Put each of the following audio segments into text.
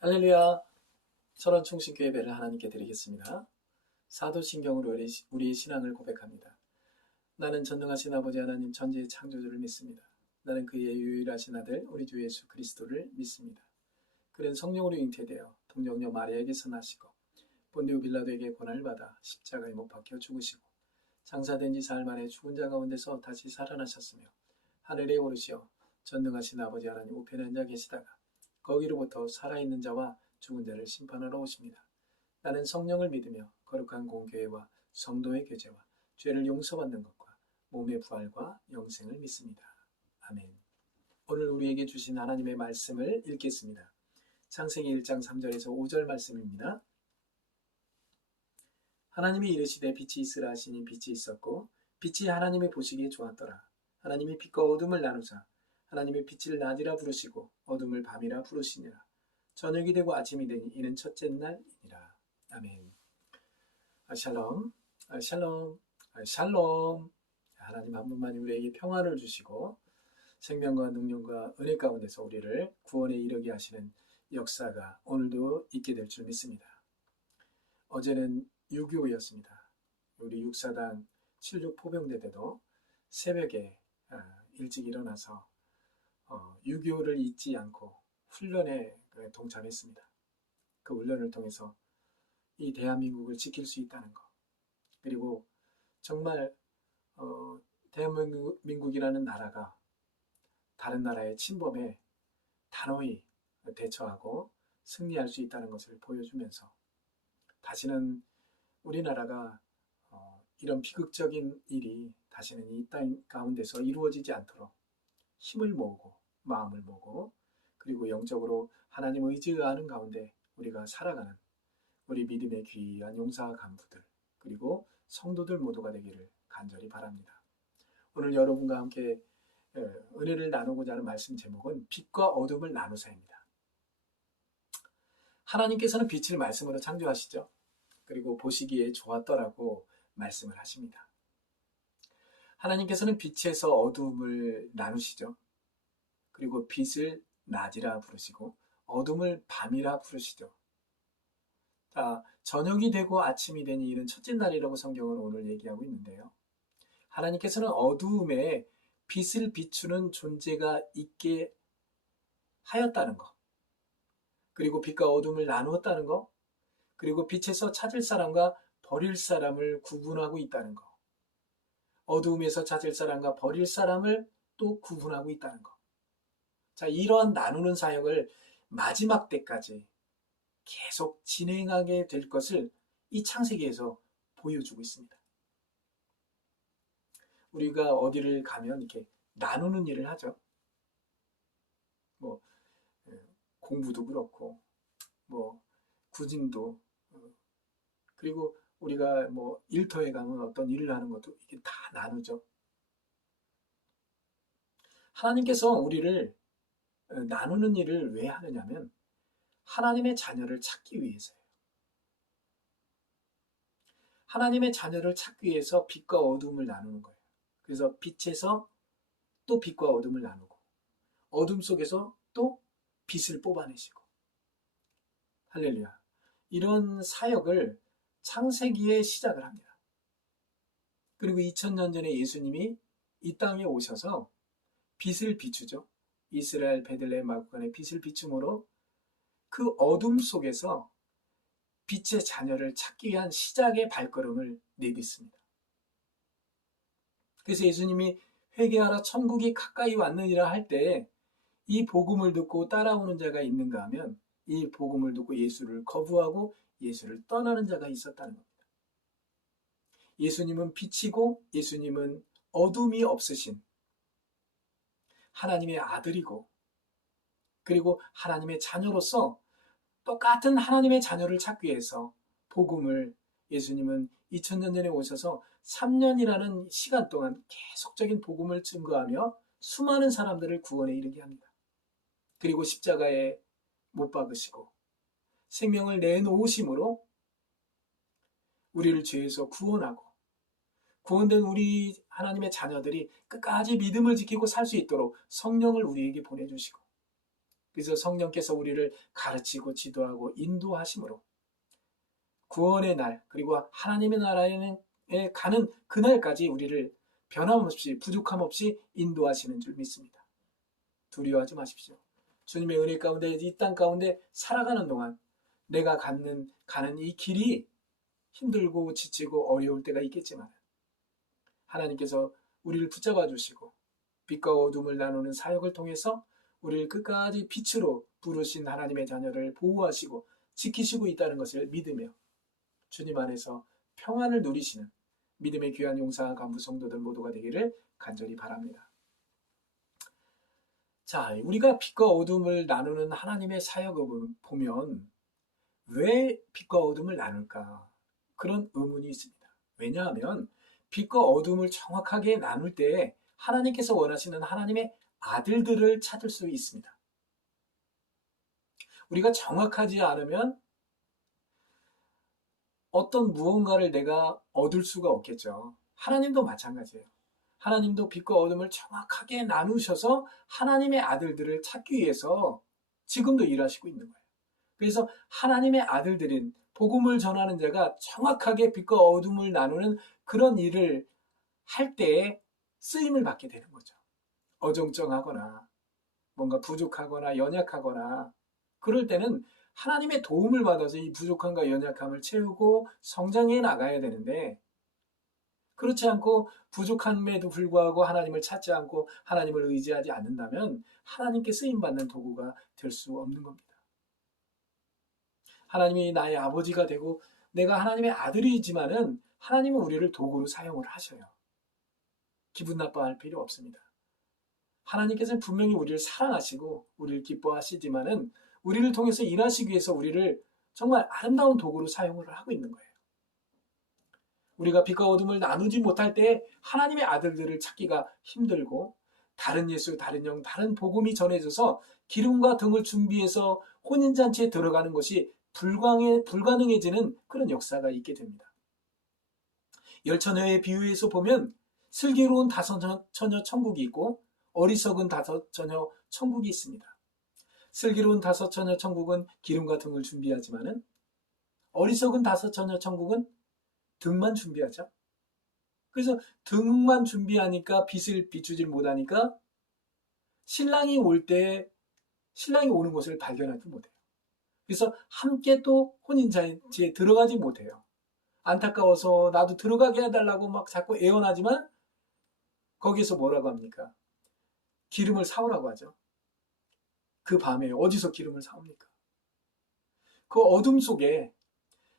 할렐루야. 천원충신교회 예배를 하나님께 드리겠습니다. 사도신경으로 우리의 신앙을 고백합니다. 나는 전능하신 아버지 하나님 천지의 창조주를 믿습니다. 나는 그의 유일하신 아들 우리 주 예수 그리스도를 믿습니다. 그는 성령으로 잉태되어 동정녀 마리아에게서 나시고 본디오 빌라도에게 고난을 받아 십자가에 못 박혀 죽으시고 장사된 지 사흘 만에 죽은 자 가운데서 다시 살아나셨으며 하늘에 오르시어 전능하신 아버지 하나님 우편에 앉아 계시다가 거기로부터 살아있는 자와 죽은 자를 심판하러 오십니다. 나는 성령을 믿으며 거룩한 공교회와 성도의 교제와 죄를 용서받는 것과 몸의 부활과 영생을 믿습니다. 아멘. 오늘 우리에게 주신 하나님의 말씀을 읽겠습니다. 창세기 1장 3절에서 5절 말씀입니다. 하나님이 이르시되 빛이 있으라 하시니 빛이 있었고 빛이 하나님이 보시기에 좋았더라. 하나님이 빛과 어둠을 나누사 하나님의 빛을 낮이라 부르시고 어둠을 밤이라 부르시니라. 저녁이 되고 아침이 되니 이는 첫째 날이니라. 아멘. 샬롬, 샬롬, 샬롬. 하나님 한 분만이 우리에게 평안을 주시고 생명과 능력과 은혜 가운데서 우리를 구원에 이르게 하시는 역사가 오늘도 있게 될 줄 믿습니다. 어제는 6.25였습니다. 우리 육사단 76 포병대 때도 새벽에 일찍 일어나서 6.25를 잊지 않고 훈련에 동참했습니다. 그 훈련을 통해서 이 대한민국을 지킬 수 있다는 것, 그리고 정말 대한민국이라는 나라가 다른 나라의 침범에 단호히 대처하고 승리할 수 있다는 것을 보여주면서 다시는 우리나라가 이런 비극적인 일이 다시는 이 땅 가운데서 이루어지지 않도록 힘을 모으고 마음을 모으고 그리고 영적으로 하나님 의지하는 가운데 우리가 살아가는 우리 믿음의 귀한 용사 간부들 그리고 성도들 모두가 되기를 간절히 바랍니다. 오늘 여러분과 함께 은혜를 나누고자 하는 말씀 제목은 빛과 어둠을 나누사입니다. 하나님께서는 빛을 말씀으로 창조하시죠. 그리고 보시기에 좋았더라고 말씀을 하십니다. 하나님께서는 빛에서 어둠을 나누시죠. 그리고 빛을 낮이라 부르시고 어둠을 밤이라 부르시죠. 자, 저녁이 되고 아침이 되니 이는 첫째 날이라고 성경은 오늘 얘기하고 있는데요. 하나님께서는 어두움에 빛을 비추는 존재가 있게 하였다는 것, 그리고 빛과 어둠을 나누었다는 것, 그리고 빛에서 찾을 사람과 버릴 사람을 구분하고 있다는 것, 어두움에서 찾을 사람과 버릴 사람을 또 구분하고 있다는 것. 자, 이러한 나누는 사역을 마지막 때까지 계속 진행하게 될 것을 이 창세기에서 보여주고 있습니다. 우리가 어디를 가면 이렇게 나누는 일을 하죠. 뭐 공부도 그렇고 뭐 구직도 그리고 우리가 뭐 일터에 가면 어떤 일을 하는 것도 이게 다 나누죠. 하나님께서 우리를 나누는 일을 왜 하느냐면 하나님의 자녀를 찾기 위해서예요. 하나님의 자녀를 찾기 위해서 빛과 어둠을 나누는 거예요. 그래서 빛에서 또 빛과 어둠을 나누고 어둠 속에서 또 빛을 뽑아내시고 할렐루야. 이런 사역을 창세기에 시작을 합니다. 그리고 2000년 전에 예수님이 이 땅에 오셔서 빛을 비추죠. 이스라엘 베들레헴 마구간에 빛을 비춤으로 그 어둠 속에서 빛의 자녀를 찾기 위한 시작의 발걸음을 내딛습니다. 그래서 예수님이 회개하라 천국이 가까이 왔느니라 할 때 이 복음을 듣고 따라오는 자가 있는가 하면 이 복음을 듣고 예수를 거부하고 예수를 떠나는 자가 있었다는 겁니다. 예수님은 빛이고 예수님은 어둠이 없으신 하나님의 아들이고 그리고 하나님의 자녀로서 똑같은 하나님의 자녀를 찾기 위해서 복음을 예수님은 2000년 전에 오셔서 3년이라는 시간 동안 계속적인 복음을 증거하며 수많은 사람들을 구원에 이르게 합니다. 그리고 십자가에 못 박으시고 생명을 내놓으심으로 우리를 죄에서 구원하고 구원된 우리 하나님의 자녀들이 끝까지 믿음을 지키고 살 수 있도록 성령을 우리에게 보내주시고 그래서 성령께서 우리를 가르치고 지도하고 인도하심으로 구원의 날, 그리고 하나님의 나라에 가는 그날까지 우리를 변함없이 부족함 없이 인도하시는 줄 믿습니다. 두려워하지 마십시오. 주님의 은혜 가운데 이 땅 가운데 살아가는 동안 내가 가는 이 길이 힘들고 지치고 어려울 때가 있겠지만 하나님께서 우리를 붙잡아 주시고 빛과 어둠을 나누는 사역을 통해서 우리를 끝까지 빛으로 부르신 하나님의 자녀를 보호하시고 지키시고 있다는 것을 믿으며 주님 안에서 평안을 누리시는 믿음의 귀한 용사 간부 성도들 모두가 되기를 간절히 바랍니다. 자, 우리가 빛과 어둠을 나누는 하나님의 사역을 보면 왜 빛과 어둠을 나눌까? 그런 의문이 있습니다. 왜냐하면 빛과 어둠을 정확하게 나눌 때 하나님께서 원하시는 하나님의 아들들을 찾을 수 있습니다. 우리가 정확하지 않으면 어떤 무언가를 내가 얻을 수가 없겠죠. 하나님도 마찬가지예요. 하나님도 빛과 어둠을 정확하게 나누셔서 하나님의 아들들을 찾기 위해서 지금도 일하시고 있는 거예요. 그래서 하나님의 아들들인 복음을 전하는 자가 정확하게 빛과 어둠을 나누는 그런 일을 할 때에 쓰임을 받게 되는 거죠. 어정쩡하거나 뭔가 부족하거나 연약하거나 그럴 때는 하나님의 도움을 받아서 이 부족함과 연약함을 채우고 성장해 나가야 되는데 그렇지 않고 부족함에도 불구하고 하나님을 찾지 않고 하나님을 의지하지 않는다면 하나님께 쓰임받는 도구가 될 수 없는 겁니다. 하나님이 나의 아버지가 되고 내가 하나님의 아들이지만은 하나님은 우리를 도구로 사용을 하셔요. 기분 나빠할 필요 없습니다. 하나님께서는 분명히 우리를 사랑하시고 우리를 기뻐하시지만은 우리를 통해서 일하시기 위해서 우리를 정말 아름다운 도구로 사용을 하고 있는 거예요. 우리가 빛과 어둠을 나누지 못할 때 하나님의 아들들을 찾기가 힘들고 다른 예수, 다른 영, 다른 복음이 전해져서 기름과 등을 준비해서 혼인잔치에 들어가는 것이 불가능해지는 그런 역사가 있게 됩니다. 열처녀의 비유에서 보면 슬기로운 다섯 처녀 천국이 있고 어리석은 다섯 처녀 천국이 있습니다. 슬기로운 다섯 처녀 천국은 기름과 등을 준비하지만은 어리석은 다섯 처녀 천국은 등만 준비하죠. 그래서 등만 준비하니까 빛을 비추질 못하니까 신랑이 오는 것을 발견하지 못해요. 그래서 함께 또 혼인잔치에 들어가지 못해요. 안타까워서 나도 들어가게 해달라고 막 자꾸 애원하지만 거기에서 뭐라고 합니까? 기름을 사오라고 하죠. 그 밤에 어디서 기름을 사옵니까? 그 어둠 속에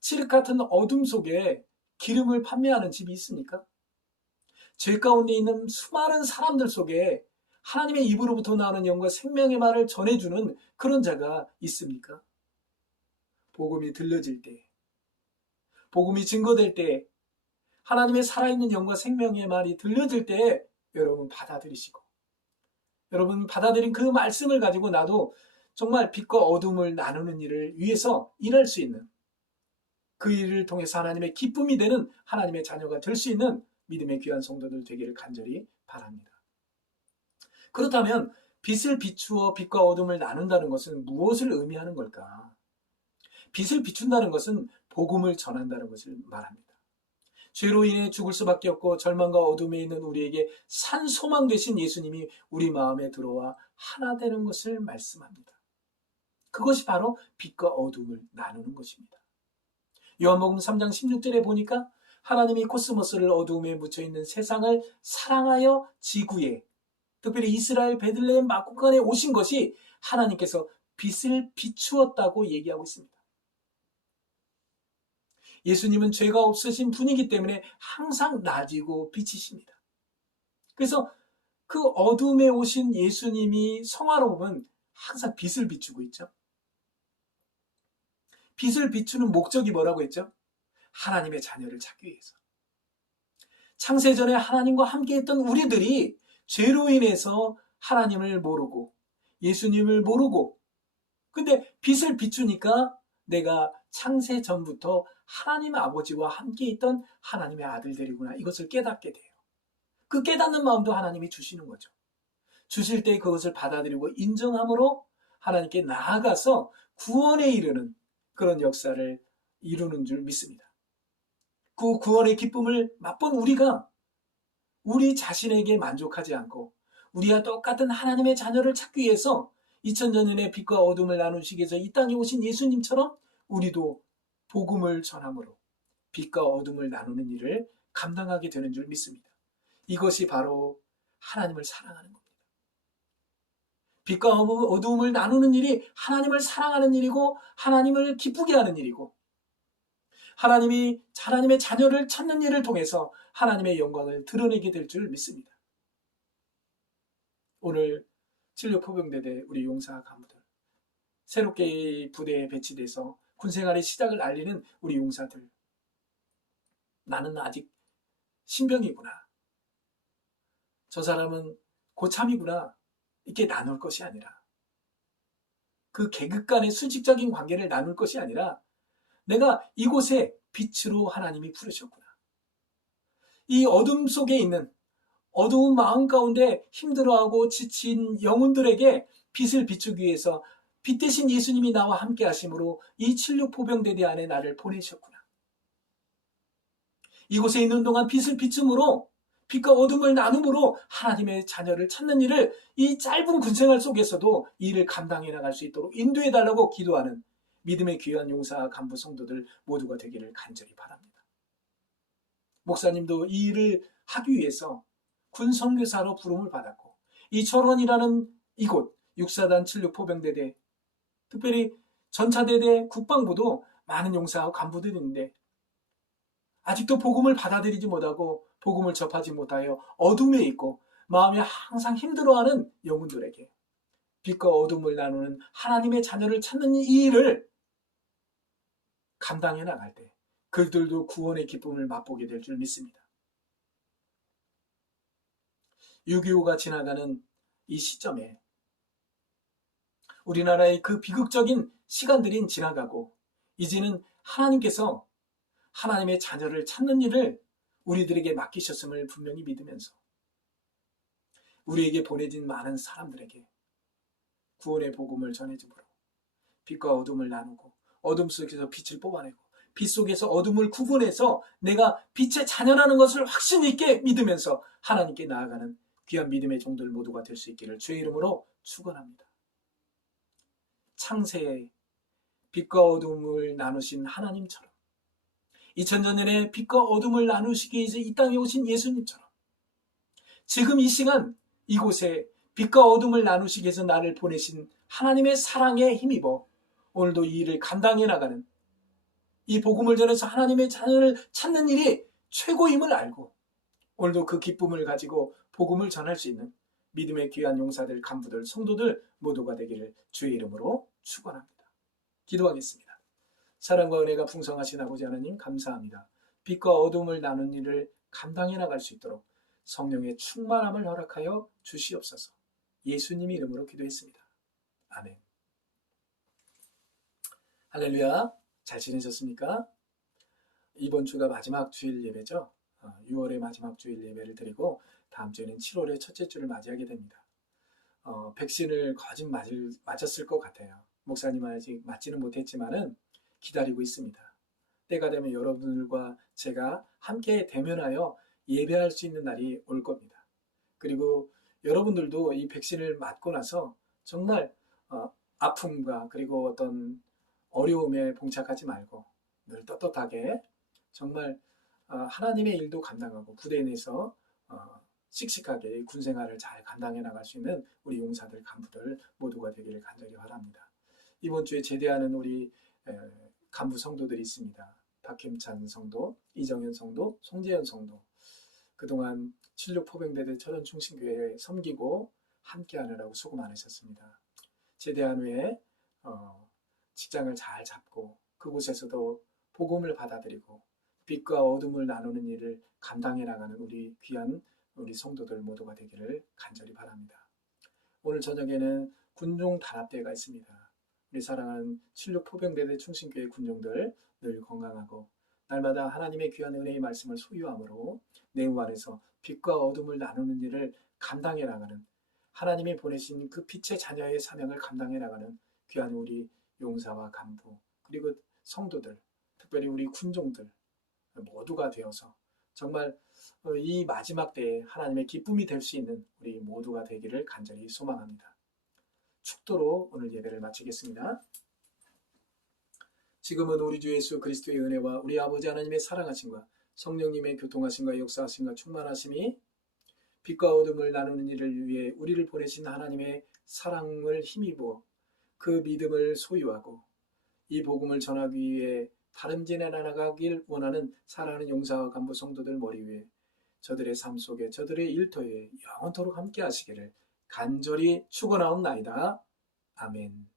칠흑 같은 어둠 속에 기름을 판매하는 집이 있습니까? 죄 가운데 있는 수많은 사람들 속에 하나님의 입으로부터 나오는 영과 생명의 말을 전해주는 그런 자가 있습니까? 복음이 들려질 때, 복음이 증거될 때, 하나님의 살아있는 영과 생명의 말이 들려질 때 여러분 받아들이시고 여러분 받아들인 그 말씀을 가지고 나도 정말 빛과 어둠을 나누는 일을 위해서 일할 수 있는 그 일을 통해서 하나님의 기쁨이 되는 하나님의 자녀가 될 수 있는 믿음의 귀한 성도들 되기를 간절히 바랍니다. 그렇다면 빛을 비추어 빛과 어둠을 나눈다는 것은 무엇을 의미하는 걸까? 빛을 비춘다는 것은 복음을 전한다는 것을 말합니다. 죄로 인해 죽을 수밖에 없고 절망과 어둠에 있는 우리에게 산 소망 되신 예수님이 우리 마음에 들어와 하나 되는 것을 말씀합니다. 그것이 바로 빛과 어둠을 나누는 것입니다. 요한복음 3장 16절에 보니까 하나님이 코스모스를 어두움에 묻혀있는 세상을 사랑하여 지구에 특별히 이스라엘 베들레헴 마구간에 오신 것이 하나님께서 빛을 비추었다고 얘기하고 있습니다. 예수님은 죄가 없으신 분이기 때문에 항상 낮이고 빛이십니다. 그래서 그 어둠에 오신 예수님이 성화로움은 항상 빛을 비추고 있죠. 빛을 비추는 목적이 뭐라고 했죠? 하나님의 자녀를 찾기 위해서. 창세전에 하나님과 함께했던 우리들이 죄로 인해서 하나님을 모르고 예수님을 모르고 근데 빛을 비추니까 내가 창세 전부터 하나님 아버지와 함께 있던 하나님의 아들들이구나 이것을 깨닫게 돼요. 그 깨닫는 마음도 하나님이 주시는 거죠. 주실 때 그것을 받아들이고 인정함으로 하나님께 나아가서 구원에 이르는 그런 역사를 이루는 줄 믿습니다. 그 구원의 기쁨을 맛본 우리가 우리 자신에게 만족하지 않고 우리와 똑같은 하나님의 자녀를 찾기 위해서 2000년 전에 빛과 어둠을 나누시기 위해서 이 땅에 오신 예수님처럼 우리도 복음을 전함으로 빛과 어둠을 나누는 일을 감당하게 되는 줄 믿습니다. 이것이 바로 하나님을 사랑하는 겁니다. 빛과 어둠을 나누는 일이 하나님을 사랑하는 일이고 하나님을 기쁘게 하는 일이고 하나님의 자녀를 찾는 일을 통해서 하나님의 영광을 드러내게 될 줄 믿습니다. 오늘 진료포병대대 우리 용사 간부들, 새롭게 부대에 배치돼서 군생활의 시작을 알리는 우리 용사들, 나는 아직 신병이구나, 저 사람은 고참이구나, 이렇게 나눌 것이 아니라, 그 계급 간의 수직적인 관계를 나눌 것이 아니라 내가 이곳에 빛으로 하나님이 부르셨구나. 이 어둠 속에 있는 어두운 마음 가운데 힘들어하고 지친 영혼들에게 빛을 비추기 위해서 빛 대신 예수님이 나와 함께 하심으로 이 76포병대대 안에 나를 보내셨구나. 이곳에 있는 동안 빛을 비춤으로 빛과 어둠을 나눔으로 하나님의 자녀를 찾는 일을 이 짧은 군생활 속에서도 이 일을 감당해 나갈 수 있도록 인도해달라고 기도하는 믿음의 귀한 용사 간부 성도들 모두가 되기를 간절히 바랍니다. 목사님도 이 일을 하기 위해서 군 선교사로 부름을 받았고 이 철원이라는 이곳 6사단 76포병대대 특별히 전차대대 국방부도 많은 용사와 간부들이 있는데 아직도 복음을 받아들이지 못하고 복음을 접하지 못하여 어둠에 있고 마음이 항상 힘들어하는 영혼들에게 빛과 어둠을 나누는 하나님의 자녀를 찾는 이 일을 감당해 나갈 때 그들도 구원의 기쁨을 맛보게 될 줄 믿습니다. 6.25가 지나가는 이 시점에 우리나라의 그 비극적인 시간들이 지나가고 이제는 하나님께서 하나님의 자녀를 찾는 일을 우리들에게 맡기셨음을 분명히 믿으면서 우리에게 보내진 많은 사람들에게 구원의 복음을 전해주므로 빛과 어둠을 나누고 어둠 속에서 빛을 뽑아내고 빛 속에서 어둠을 구분해서 내가 빛의 자녀라는 것을 확신 있게 믿으면서 하나님께 나아가는 귀한 믿음의 종들 모두가 될 수 있기를 주의 이름으로 축원합니다. 창세에 빛과 어둠을 나누신 하나님처럼 2000년 전에 빛과 어둠을 나누시기 위해서 이 땅에 오신 예수님처럼 지금 이 시간 이곳에 빛과 어둠을 나누시기 위해서 나를 보내신 하나님의 사랑에 힘입어 오늘도 이 일을 감당해 나가는 이 복음을 전해서 하나님의 자녀를 찾는 일이 최고임을 알고 오늘도 그 기쁨을 가지고 복음을 전할 수 있는 믿음의 귀한 용사들, 간부들, 성도들 모두가 되기를 주의 이름으로 축원합니다. 기도하겠습니다. 사랑과 은혜가 풍성하신 아버지 하나님 감사합니다. 빛과 어둠을 나눈 일을 감당해 나갈 수 있도록 성령의 충만함을 허락하여 주시옵소서. 예수님의 이름으로 기도했습니다. 아멘. 할렐루야. 잘 지내셨습니까? 이번 주가 마지막 주일 예배죠. 6월의 마지막 주일 예배를 드리고 다음 주에는 7월의 첫째 주를 맞이하게 됩니다. 백신을 거진 맞았을 것 같아요. 목사님 아직 맞지는 못했지만은 기다리고 있습니다. 때가 되면 여러분들과 제가 함께 대면하여 예배할 수 있는 날이 올 겁니다. 그리고 여러분들도 이 백신을 맞고 나서 정말 아픔과 그리고 어떤 어려움에 봉착하지 말고 늘 떳떳하게 정말 하나님의 일도 감당하고 부대 내에서 씩씩하게 군생활을 잘 감당해 나갈 수 있는 우리 용사들, 간부들 모두가 되기를 간절히 바랍니다. 이번 주에 제대하는 우리 간부 성도들이 있습니다. 박김찬 성도, 이정현 성도, 송재현 성도. 그동안 76포병대대 철원중심교회에 섬기고 함께하느라고 수고 많으셨습니다. 제대한 후에 직장을 잘 잡고 그곳에서도 복음을 받아들이고 빛과 어둠을 나누는 일을 감당해 나가는 우리 귀한 우리 성도들 모두가 되기를 간절히 바랍니다. 오늘 저녁에는 군종 단합대회가 있습니다. 우리 사랑하는 76포병대대 충신교회 군종들 늘 건강하고 날마다 하나님의 귀한 은혜의 말씀을 소유함으로 내후 안에서 빛과 어둠을 나누는 일을 감당해 나가는 하나님이 보내신 그 빛의 자녀의 사명을 감당해 나가는 귀한 우리 용사와 간부, 그리고 성도들, 특별히 우리 군종들 모두가 되어서 정말 이 마지막 때에 하나님의 기쁨이 될 수 있는 우리 모두가 되기를 간절히 소망합니다. 축도로 오늘 예배를 마치겠습니다. 지금은 우리 주 예수 그리스도의 은혜와 우리 아버지 하나님의 사랑하심과 성령님의 교통하심과 역사하심과 충만하심이 빛과 어둠을 나누는 일을 위해 우리를 보내신 하나님의 사랑을 힘입어 그 믿음을 소유하고 이 복음을 전하기 위해 다름질해 나가길 원하는 사랑하는 용사와 간부 성도들 머리 위에 저들의 삶 속에 저들의 일터에 영원토록 함께 하시기를 간절히 축원하옵나이다. 아멘.